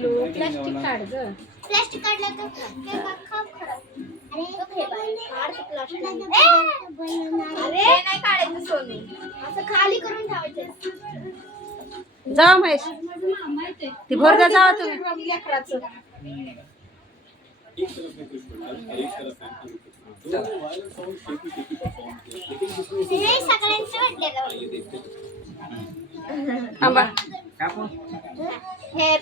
पिलू प्लास्टिक काढ ग. प्लास्टिक काढलं तर केक अख्खा खराब. अरे हे बाई काढ ते प्लास्टिक. अरे नाही काढायचं सोनू, असं खाली करून ठेवायचं. जावा महेश, ती भोरगा जावा तुम्ही. लेकराचं हे सगळ्यांचं वाटलेलं. थांबा.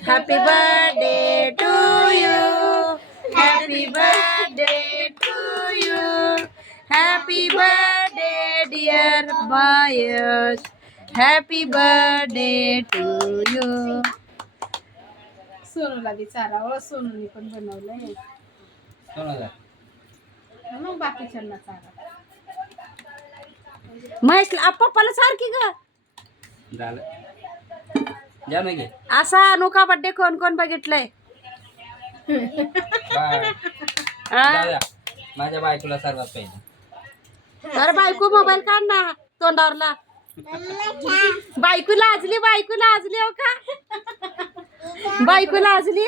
Happy birthday to you, happy birthday to you, happy birthday dear Mahesh, happy birthday to you. सोनूला बी चारावं. सोनूने पण बनवलंय. मग बाकीच्यांना चारा. महेश पप्पाला सारखी ग असा अनोखा बर्थडे कोण कोण बघितलंय? माझ्या बायकोला सर्वात पहिलं. अरे बायको मोबाईल काढ ना तोंडावरला. बायको लाजली, बायको लाजली हो का? बायको लाजली.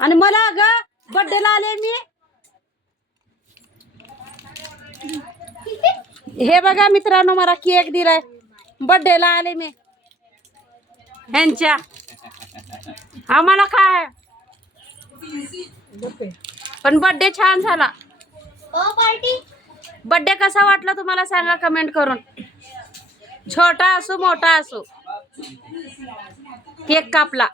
आणि मला ग बर्थडेला आले मी. हे बघा मित्रांनो, मला केक दिलाय. बर्थडेला आले मी ह्यांच्या. आम्हाला काय पण बर्थडे छान झाला. पार्टी बर्थडे कसा वाटला तुम्हाला सांगा कमेंट करून. छोटा असो मोठा असो केक कापला.